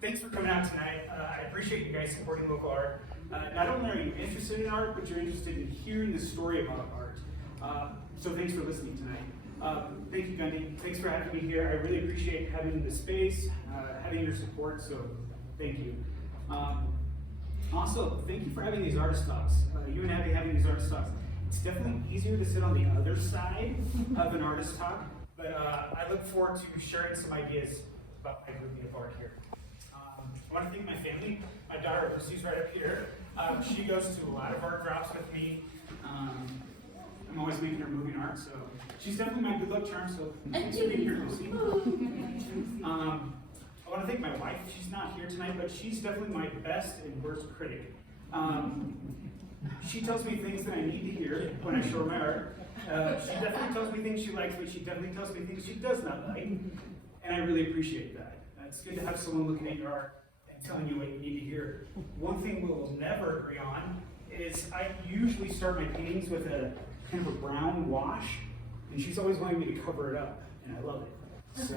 Thanks for coming out tonight. I appreciate you guys supporting local art. Not only are you interested in art, but you're interested in hearing the story about art. So thanks for listening tonight. Thank you, Gundy. Thanks for having me here. I really appreciate having the space, having your support, so thank you. Also, thank you for having these artist talks. You and Abby having these artist talks. It's definitely easier to sit on the other side of an artist talk, but I look forward to sharing some ideas about my grouping of art here. I want to thank my family. My daughter, Lucy's right up here. She goes to a lot of art drops with me. I'm always making her moving art, so she's definitely my good luck charm, so thanks for being here, Lucy. I want to thank my wife. She's not here tonight, but she's definitely my best and worst critic. She tells me things that I need to hear when I show her my art. She definitely tells me things she likes, but she definitely tells me things she does not like. And I really appreciate that. It's good to have someone looking at your art and telling you what you need to hear. One thing we'll never agree on is I usually start my paintings with a kind of a brown wash, and she's always wanting me to cover it up, and I love it. So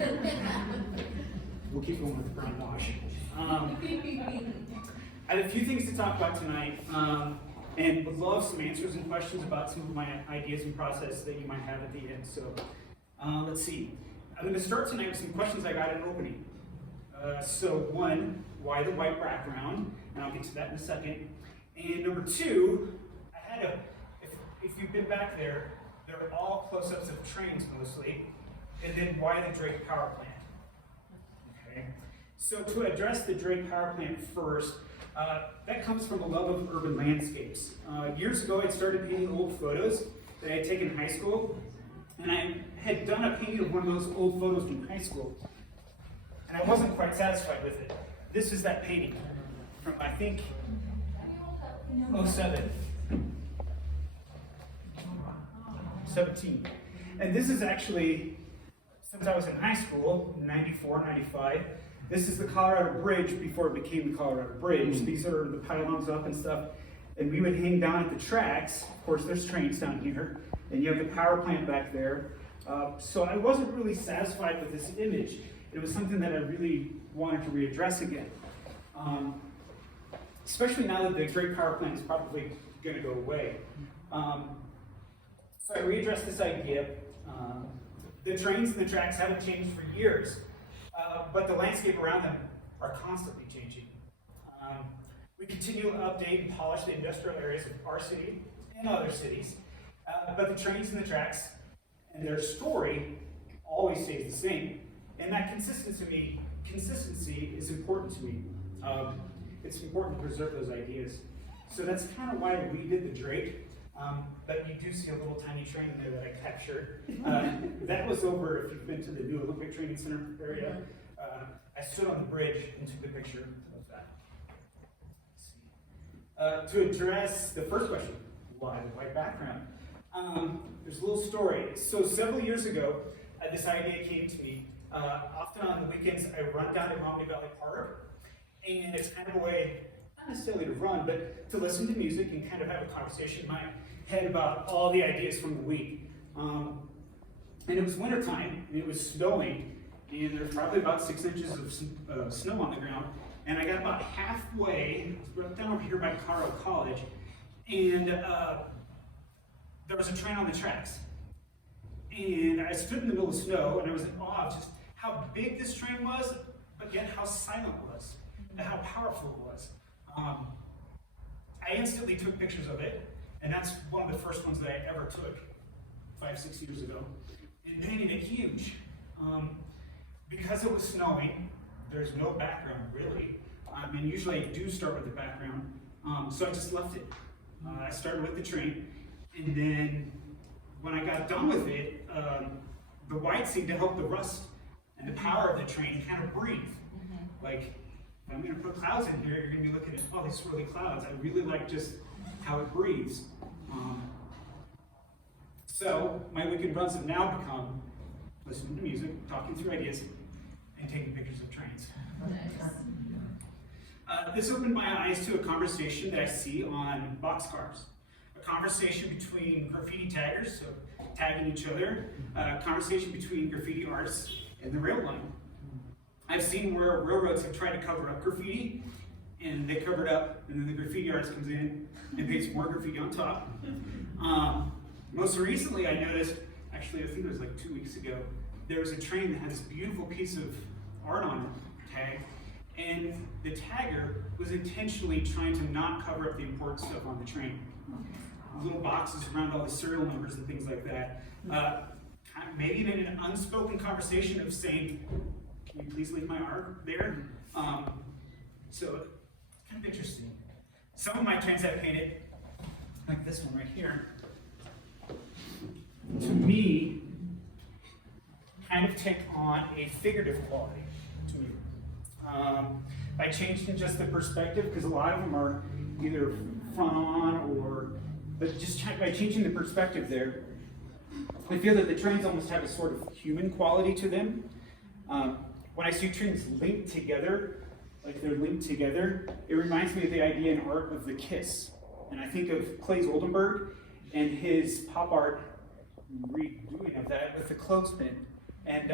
we'll keep going with the brown wash. I have a few things to talk about tonight, and would love some answers and questions about some of my ideas and process that you might have at the end. So let's see. I'm going to start tonight with some questions I got in opening. So one, why the white background? And I'll get to that in a second. And number two, I had if you've been back there, they're all close-ups of trains mostly. And then why the Drake power plant? Okay. So to address the Drake power plant first, that comes from a love of urban landscapes. Years ago, I started painting old photos that I had taken in high school. And I had done a painting of one of those old photos from high school. And I wasn't quite satisfied with it. This is that painting from, I think, 17. And this is actually, since I was in high school, 94, 95, this is the Colorado Bridge before it became the Colorado Bridge. These are the pylons up and stuff. And we would hang down at the tracks. Of course, there's trains down here. And you have the power plant back there. So I wasn't really satisfied with this image. It was something that I really wanted to readdress again. Especially now that the Drake power plant is probably going to go away. So I readdressed this idea. The trains and the tracks haven't changed for years, but the landscape around them are constantly changing. We continue to update and polish the industrial areas of our city and other cities, but the trains and the tracks and their story always stays the same. And that consistency is important to me. It's important to preserve those ideas. So that's kind of why we did the Drake. But you do see a little tiny train in there that I captured. That was over, if you've been to the new Olympic Training Center area. I stood on the bridge and took a picture of that. To address the first question, why the white background? There's a little story. So several years ago, this idea came to me. Often on the weekends, I run down to Romney Valley Park, and it's kind of a way, not necessarily to run, but to listen to music and kind of have a conversation in my head about all the ideas from the week. And it was wintertime, and it was snowing, and there was probably about 6 inches of snow on the ground, and I got about halfway, down over here by Colorado College, and there was a train on the tracks. And I stood in the middle of snow, and I was in awe of just how big this train was, but yet how silent it was, and how powerful it was. I instantly took pictures of it, and that's one of the first ones that I ever took 5-6 years ago, and painted it huge. Because it was snowing, there's no background really, and usually I do start with the background, so I just left it. I started with the train, and then when I got done with it, the white seemed to help the rust and the power of the train kind of breathe. Like, if I'm going to put clouds in here, you're going to be looking at all these swirly clouds. I really like just how it breathes. So my weekend runs have now become listening to music, talking through ideas, and taking pictures of trains. This opened my eyes to a conversation that I see on boxcars. A conversation between graffiti taggers, so tagging each other, a conversation between graffiti artists and the rail line. I've seen where railroads have tried to cover up graffiti, and they cover it up, and then the graffiti artist comes in and paints more graffiti on top. Most recently, I noticed, actually I think it was like 2 weeks ago, there was a train that had this beautiful piece of art on it, tag, and the tagger was intentionally trying to not cover up the important stuff on the train. Little boxes around all the serial numbers and things like that. Maybe in an unspoken conversation of saying, can you please leave my art there? So, kind of interesting. Some of my trains have painted, like this one right here, to me, kind of take on a figurative quality to me. By changing just the perspective, because a lot of them are either front on but just by changing the perspective there, I feel that the trains almost have a sort of human quality to them. When I see trains linked together, like they're linked together, it reminds me of the idea in art of the kiss. And I think of Claes Oldenburg and his pop art redoing of that with the clothespin. And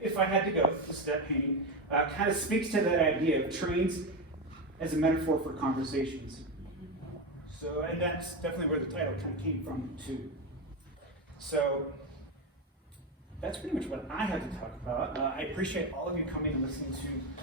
if I had to go, this is that painting, kind of speaks to that idea of trains as a metaphor for conversations. So, and that's definitely where the title kind of came from too. So, that's pretty much what I had to talk about. I appreciate all of you coming and listening to